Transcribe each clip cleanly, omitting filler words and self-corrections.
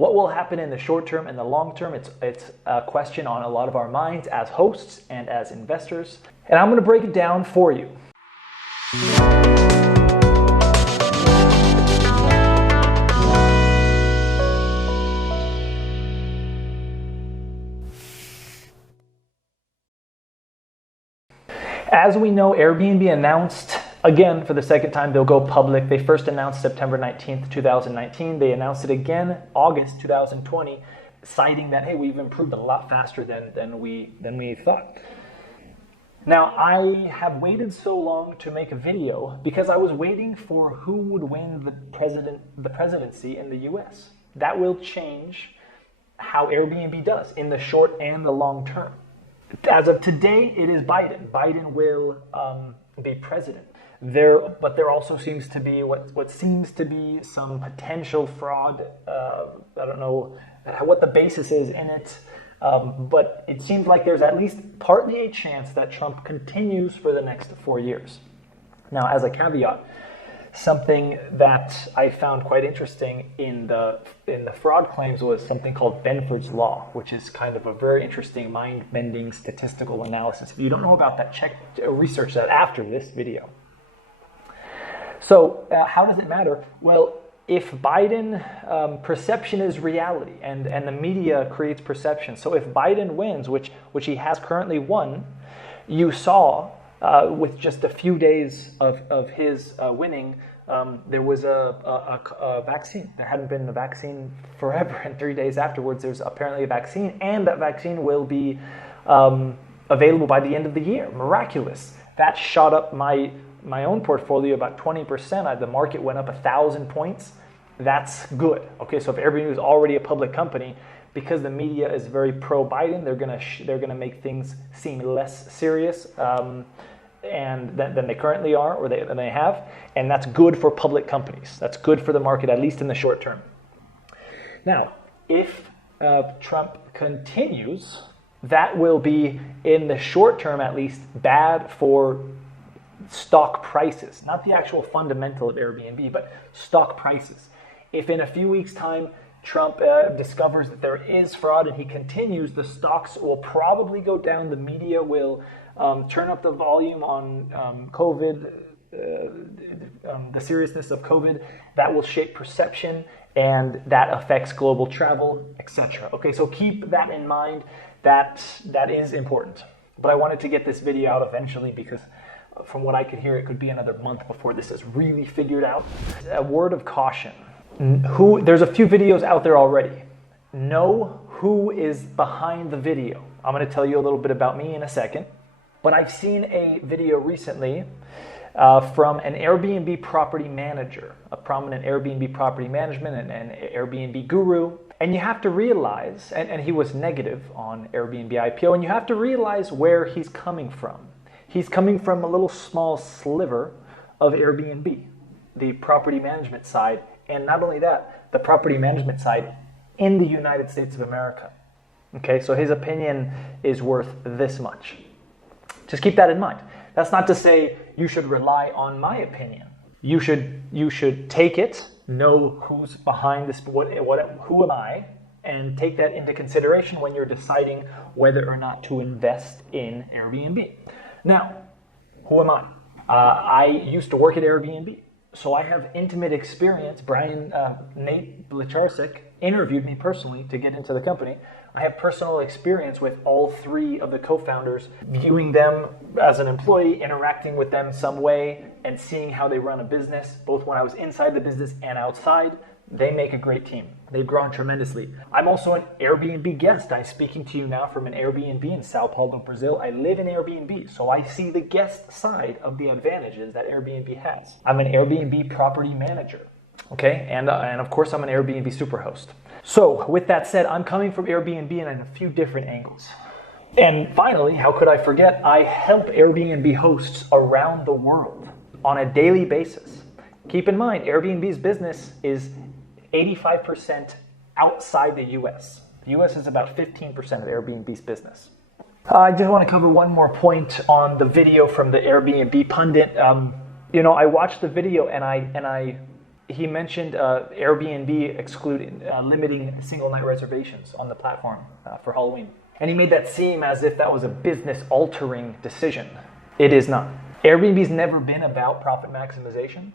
What will happen in the short term and the long term? It's a question on a lot of our minds as hosts and as investors. And I'm going to break it down for you. As we know, Airbnb announced, again, for the second time, they'll go public. They first announced September 19th, 2019. They announced it again, August 2020, citing that, hey, we've improved a lot faster than we thought. Now, I have waited so long to make a video because I was waiting for who would win the presidency in the US. That will change how Airbnb does in the short and the long term. As of today, it is Biden. Biden will be president. But there also seems to be what seems to be some potential fraud. I don't know what the basis is in it, but it seems like there's at least partly a chance that Trump continues for the next 4 years. Now, as a caveat, something that I found quite interesting in the fraud claims was something called Benford's Law, which is kind of a very interesting mind-bending statistical analysis. If you don't know about that, research that after this video. So how does it matter? Well, if Biden, perception is reality, and the media creates perception. So if Biden wins, which he has currently won, you saw with just a few days of his winning, there was a vaccine. There hadn't been a vaccine forever, and 3 days afterwards, there's apparently a vaccine, and that vaccine will be available by the end of the year. Miraculous. That shot up my own portfolio about 20%. The market went up 1,000 points. That's good. Okay, so if Airbnb is already a public company, because the media is very pro-Biden, they're gonna make things seem less serious and than they currently are, or than they have, and that's good for public companies. That's good for the market, at least in the short term. Now, if Trump continues, that will be, in the short term at least, bad for stock prices, not the actual fundamental of Airbnb, but stock prices. If in a few weeks' time Trump discovers that there is fraud and he continues, the stocks will probably go down. The media will turn up the volume on COVID, the seriousness of COVID. That will shape perception, and that affects global travel, etc. Okay, so keep that in mind. That is important. But I wanted to get this video out eventually because from what I could hear, it could be another month before this is really figured out. A word of caution. There's a few videos out there already. Know who is behind the video. I'm going to tell you a little bit about me in a second. But I've seen a video recently from an Airbnb property manager, a prominent Airbnb property management and Airbnb guru. And you have to realize, and he was negative on Airbnb IPO, and you have to realize where he's coming from. He's coming from a little small sliver of Airbnb, the property management side, and not only that, the property management side in the United States of America. Okay, so his opinion is worth this much. Just keep that in mind. That's not to say you should rely on my opinion. You should take it, know who's behind this, who am I, and take that into consideration when you're deciding whether or not to invest in Airbnb. Now, who am I? I used to work at Airbnb, so I have intimate experience. Nate Blicharczyk interviewed me personally to get into the company. I have personal experience with all three of the co-founders, viewing them as an employee, interacting with them some way, and seeing how they run a business, both when I was inside the business and outside. They make a great team. They've grown tremendously. I'm also an Airbnb guest. I'm speaking to you now from an Airbnb in Sao Paulo, Brazil. I live in Airbnb, so I see the guest side of the advantages that Airbnb has. I'm an Airbnb property manager, okay? And of course, I'm an Airbnb superhost. So with that said, I'm coming from Airbnb in a few different angles. And finally, how could I forget? I help Airbnb hosts around the world on a daily basis. Keep in mind, Airbnb's business is 85% outside the US. The US is about 15% of Airbnb's business. I just want to cover one more point on the video from the Airbnb pundit. I watched the video and he mentioned Airbnb excluding, limiting single night reservations on the platform for Halloween. And he made that seem as if that was a business altering decision. It is not. Airbnb's never been about profit maximization.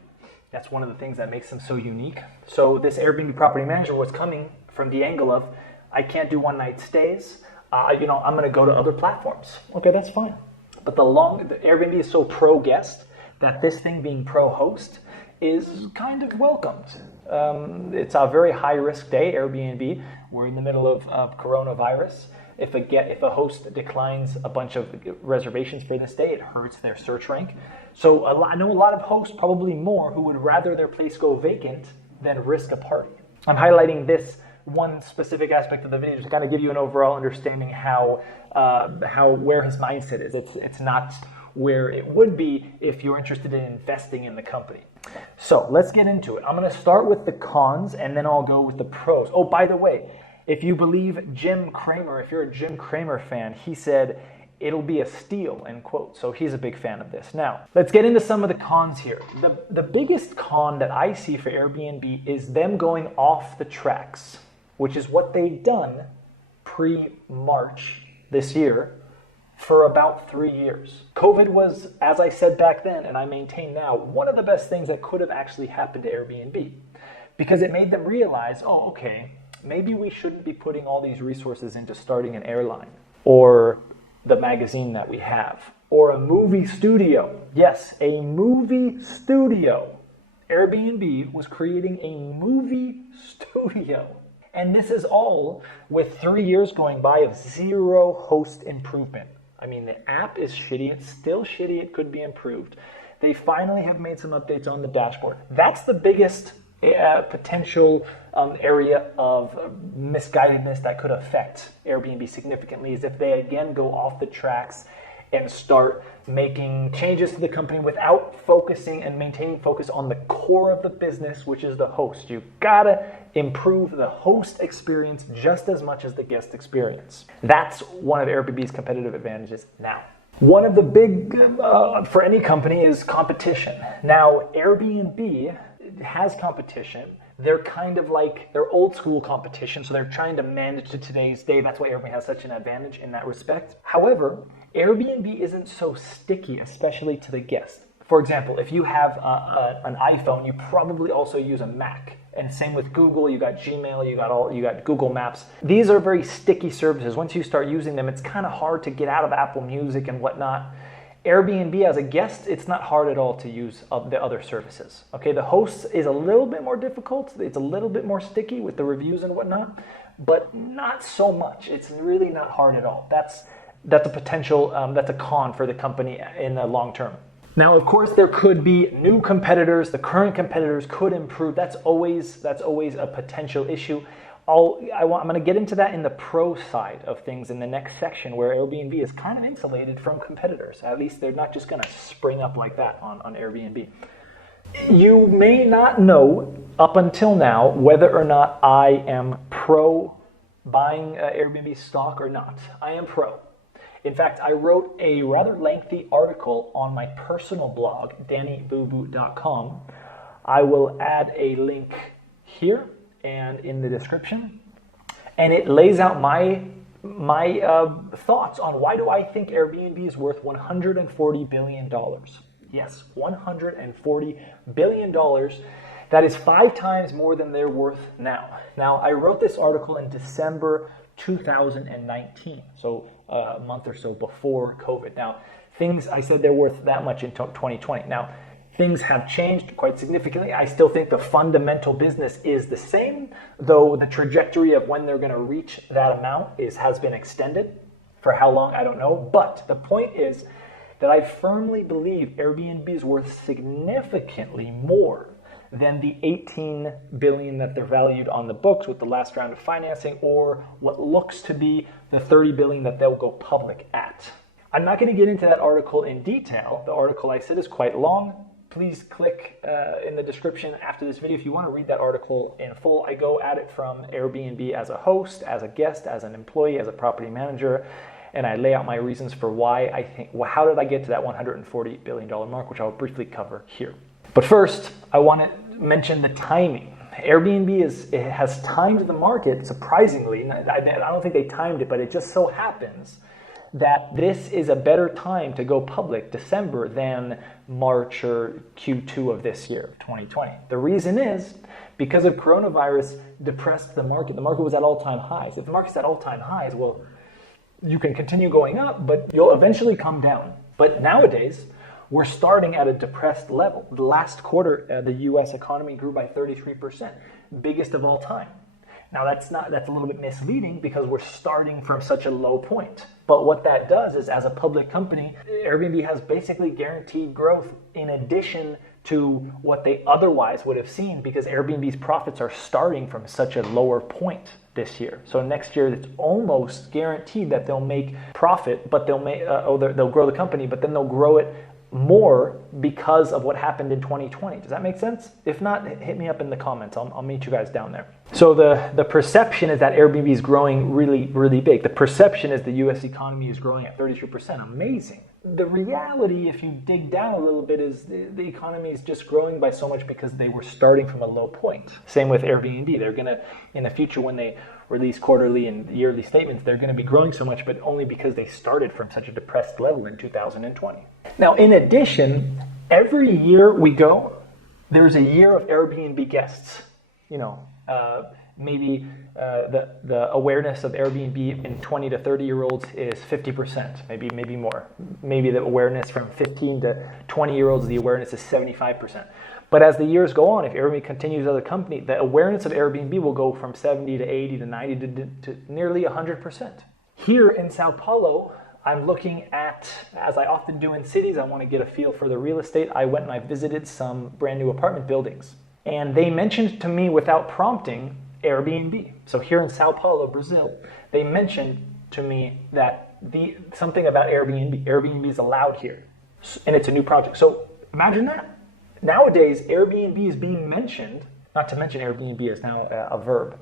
That's one of the things that makes them so unique. So this Airbnb property manager was coming from the angle of, I can't do one night stays. I'm going to go to other platforms. Okay, that's fine. But the Airbnb is so pro guest that this thing being pro host is kind of welcomed. It's a very high risk day, Airbnb. We're in the middle of coronavirus. If a host declines a bunch of reservations for this day, it hurts their search rank. So I know a lot of hosts, probably more, who would rather their place go vacant than risk a party. I'm highlighting this one specific aspect of the video to kind of give you an overall understanding where his mindset is. It's not where it would be if you're interested in investing in the company. So let's get into it. I'm going to start with the cons and then I'll go with the pros. Oh, by the way, if you believe Jim Cramer, if you're a Jim Cramer fan, he said it'll be a steal, end quote. So he's a big fan of this. Now, let's get into some of the cons here. The biggest con that I see for Airbnb is them going off the tracks, which is what they've done pre-March this year for about 3 years. COVID was, as I said back then, and I maintain now, one of the best things that could have actually happened to Airbnb, because it made them realize, oh, okay, maybe we shouldn't be putting all these resources into starting an airline or the magazine that we have or a movie studio. Yes, a movie studio. Airbnb was creating a movie studio. And this is all with 3 years going by of zero host improvement. I mean, the app is shitty. It's still shitty. It could be improved. They finally have made some updates on the dashboard. That's the biggest potential area of misguidedness that could affect Airbnb significantly, is if they again go off the tracks and start making changes to the company without focusing and maintaining focus on the core of the business, which is the host. You gotta improve the host experience just as much as the guest experience. That's one of Airbnb's competitive advantages now. One of the big, for any company, is competition. Now, Airbnb has competition. They're kind of like, they're old school competition, so they're trying to manage to today's day. That's why Airbnb has such an advantage in that respect. However, Airbnb isn't so sticky, especially to the guest. For example, if you have an iPhone, you probably also use a Mac. And same with Google, you got Gmail, you got Google Maps. These are very sticky services. Once you start using them, it's kind of hard to get out of Apple Music and whatnot. Airbnb as a guest, it's not hard at all to use the other services. Okay, the host is a little bit more difficult. It's a little bit more sticky with the reviews and whatnot, but not so much. It's really not hard at all. That's a potential, that's a con for the company in the long term. Now, of course, there could be new competitors. The current competitors could improve. That's always a potential issue. I'm going to get into that in the pro side of things in the next section, where Airbnb is kind of insulated from competitors. At least they're not just going to spring up like that on Airbnb. You may not know up until now whether or not I am pro buying Airbnb stock or not. I am pro. In fact, I wrote a rather lengthy article on my personal blog, DANNYBOOBOO.com. I will add a link here and in the description, and it lays out my thoughts on why do I think Airbnb is worth $140 billion. Yes, $140 billion. That is 5 times more than they're worth now. Now, I wrote this article in December 2019, so a month or so before COVID. Now, I said they're worth that much in 2020. Now, things have changed quite significantly. I still think the fundamental business is the same, though the trajectory of when they're going to reach that amount has been extended. For how long, I don't know. But the point is that I firmly believe Airbnb is worth significantly more than the $18 billion that they're valued on the books with the last round of financing, or what looks to be the $30 billion that they'll go public at. I'm not going to get into that article in detail. The article I said is quite long. Please click in the description after this video if you want to read that article in full. I go at it from Airbnb as a host, as a guest, as an employee, as a property manager, and I lay out my reasons for why I think, how did I get to that $140 billion mark, which I'll briefly cover here. But first, I want to mention the timing. Airbnb has timed the market surprisingly. I don't think they timed it, but it just so happens that this is a better time to go public, December, than March or Q2 of this year, 2020. The reason is because of coronavirus depressed the market. The market was at all-time highs. If the market's at all-time highs, well, you can continue going up, but you'll eventually come down. But nowadays, we're starting at a depressed level. The last quarter, the US economy grew by 33%, biggest of all time. Now that's a little bit misleading because we're starting from such a low point. But what that does is, as a public company, Airbnb has basically guaranteed growth in addition to what they otherwise would have seen, because Airbnb's profits are starting from such a lower point this year. So next year, it's almost guaranteed that they'll make profit, but they'll grow the company, but then they'll grow it more because of what happened in 2020. Does that make sense? If not, hit me up in the comments. I'll meet you guys down there. So the perception is that Airbnb is growing really, really big. The perception is the US economy is growing at 33%. Amazing. The reality, if you dig down a little bit, is the economy is just growing by so much because they were starting from a low point. Same with Airbnb. They're going to, in the future, when they release quarterly and yearly statements, they're going to be growing so much, but only because they started from such a depressed level in 2020. Now, in addition, every year we go, there's a year of Airbnb guests. Maybe the awareness of Airbnb in 20 to 30-year-olds is 50%, maybe more. Maybe the awareness from 15 to 20-year-olds, the awareness is 75%. But as the years go on, if Airbnb continues as a company, the awareness of Airbnb will go from 70 to 80 to 90 to nearly 100%. Here in Sao Paulo, I'm looking at, as I often do in cities, I want to get a feel for the real estate. I went and I visited some brand new apartment buildings. And they mentioned to me without prompting Airbnb. So here in Sao Paulo, Brazil, they mentioned to me that something about Airbnb. Airbnb is allowed here. And it's a new project. So imagine that. Nowadays, Airbnb is being mentioned, not to mention Airbnb is now a verb.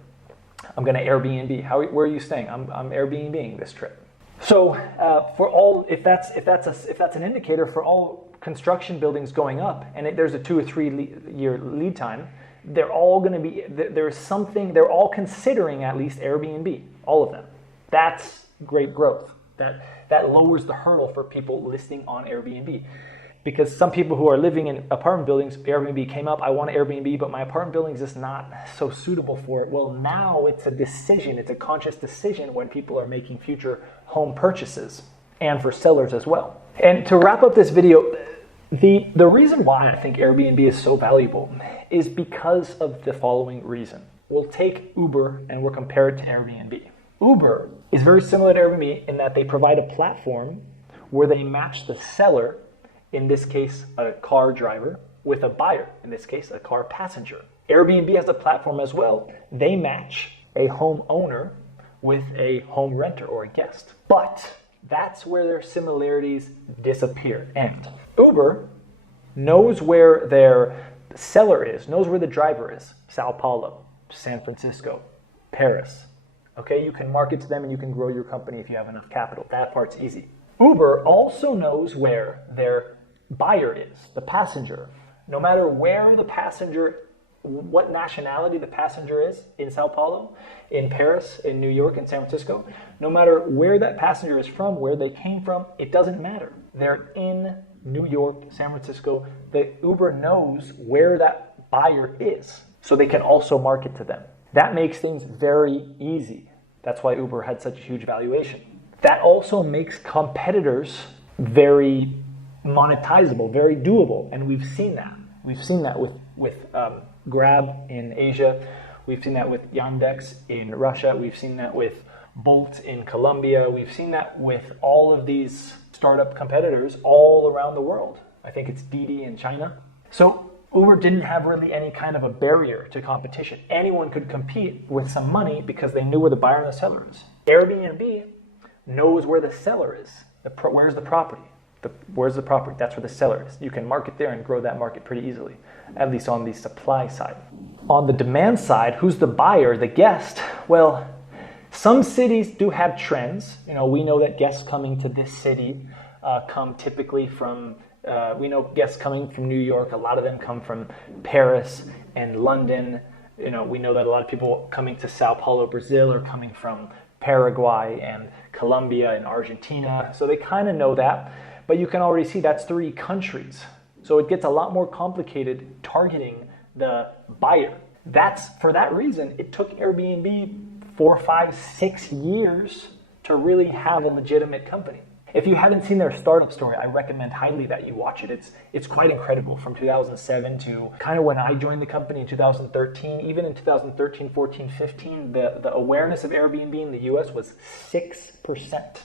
I'm going to Airbnb. Where are you staying? I'm Airbnb-ing this trip. So for all, if that's an indicator for all construction buildings going up, and there's a 2 or 3 year lead time, they're all going to be, they're all considering at least Airbnb, all of them. That's great growth. That lowers the hurdle for people listing on Airbnb. Because some people who are living in apartment buildings, Airbnb came up, I want an Airbnb, but my apartment building is just not so suitable for it. Well, now it's a decision, it's a conscious decision when people are making future home purchases, and for sellers as well. And to wrap up this video, the reason why I think Airbnb is so valuable is because of the following reason. We'll take Uber and we'll compare it to Airbnb. Uber is very similar to Airbnb in that they provide a platform where they match the seller, in this case, a car driver, with a buyer, in this case, a car passenger. Airbnb has a platform as well. They match a home owner with a home renter or a guest. But that's where their similarities disappear. And Uber knows where their seller is, knows where the driver is. Sao Paulo, San Francisco, Paris. Okay, you can market to them and you can grow your company if you have enough capital. That part's easy. Uber also knows where their buyer is, the passenger. No matter where the passenger, what nationality the passenger is in Sao Paulo, in Paris, in New York, in San Francisco, no matter where that passenger is from, where they came from, it doesn't matter. They're in New York, San Francisco. The Uber knows where that buyer is, so they can also market to them. That makes things very easy. That's why Uber had such a huge valuation. That also makes competitors very monetizable, very doable, and we've seen that. We've seen that with Grab in Asia. We've seen that with Yandex in Russia. We've seen that with Bolt in Colombia. We've seen that with all of these startup competitors all around the world. I think it's Didi in China. So Uber didn't have really any kind of a barrier to competition. Anyone could compete with some money because they knew where the buyer and the seller is. Airbnb knows where the seller is. Where's the property? Where's the property? That's where the seller is. You can market there and grow that market pretty easily, at least on the supply side. On the demand side, who's the buyer, the guest? Well, some cities do have trends. We know that guests coming to this city come typically from, we know guests coming from New York, a lot of them come from Paris and London. You know, we know that a lot of people coming to Sao Paulo, Brazil, are coming from Paraguay and Colombia and Argentina. So they kind of know that, but you can already see that's 3 countries. So it gets a lot more complicated targeting the buyer. For that reason, it took Airbnb 4, 5, 6 years to really have a legitimate company. If you haven't seen their startup story, I recommend highly that you watch it. It's quite incredible. From 2007 to kind of when I joined the company in 2013, even in 2013, 14, 15, the awareness of Airbnb in the US was 6%.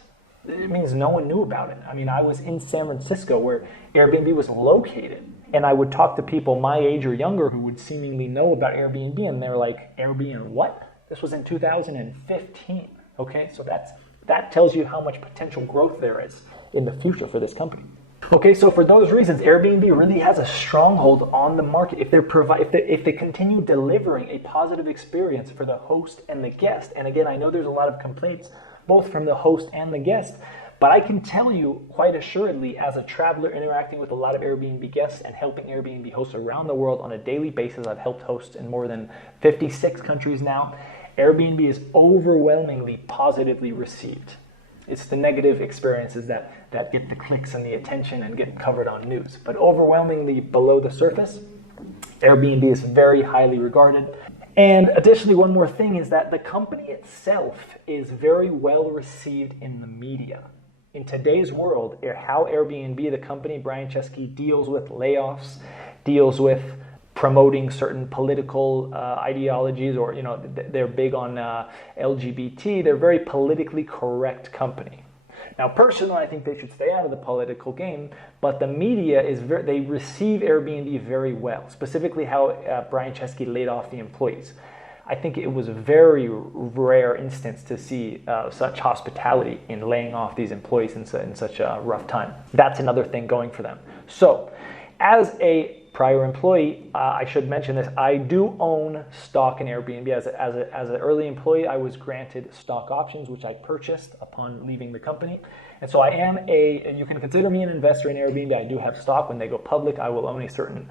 It means no one knew about it. I mean, I was in San Francisco where Airbnb was located, and I would talk to people my age or younger who would seemingly know about Airbnb, and they're like, Airbnb what? This was in 2015, okay? So that tells you how much potential growth there is in the future for this company. Okay, so for those reasons, Airbnb really has a stronghold on the market. If they continue delivering a positive experience for the host and the guest, and again, I know there's a lot of complaints both from the host and the guest, but I can tell you quite assuredly, as a traveler interacting with a lot of Airbnb guests and helping Airbnb hosts around the world on a daily basis, I've helped hosts in more than 56 countries now. Airbnb is overwhelmingly positively received. It's the negative experiences that get the clicks and the attention and get covered on news. But overwhelmingly below the surface, Airbnb is very highly regarded. And additionally, one more thing is that the company itself is very well received in the media. In today's world, how Airbnb, the company, Brian Chesky, deals with layoffs, deals with promoting certain political ideologies, or they're big on LGBT. They're a very politically correct company. Now, personally, I think they should stay out of the political game, but the media they receive Airbnb very well, specifically how Brian Chesky laid off the employees. I think it was a very rare instance to see such hospitality in laying off these employees in such a rough time. That's another thing going for them. So, as a prior employee, I should mention this, I do own stock in Airbnb. As an early employee, I was granted stock options, which I purchased upon leaving the company. And so I am you can consider me an investor in Airbnb. I do have stock. When they go public, I will own a certain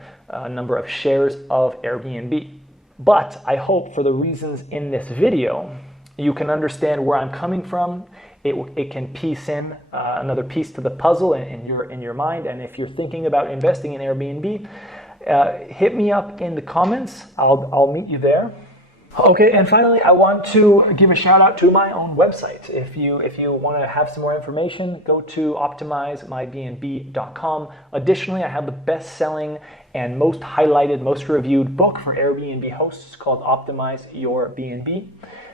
number of shares of Airbnb. But I hope for the reasons in this video, you can understand where I'm coming from. It can piece in another piece to the puzzle in your mind. And if you're thinking about investing in Airbnb, hit me up in the comments. I'll meet you there. Okay, and finally, I want to give a shout out to my own website. If you want to have some more information, go to optimizemybnb.com. Additionally, I have the best-selling and most highlighted, most reviewed book for Airbnb hosts called Optimize Your BNB.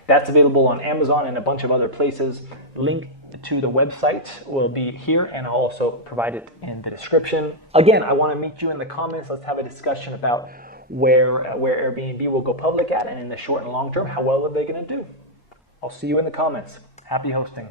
That's available on Amazon and a bunch of other places. Link to the website will be here, and I'll also provide it in the description. Again, I want to meet you in the comments. Let's have a discussion about where Airbnb will go public at, and in the short and long term, how well are they going to do? I'll see you in the comments. Happy hosting.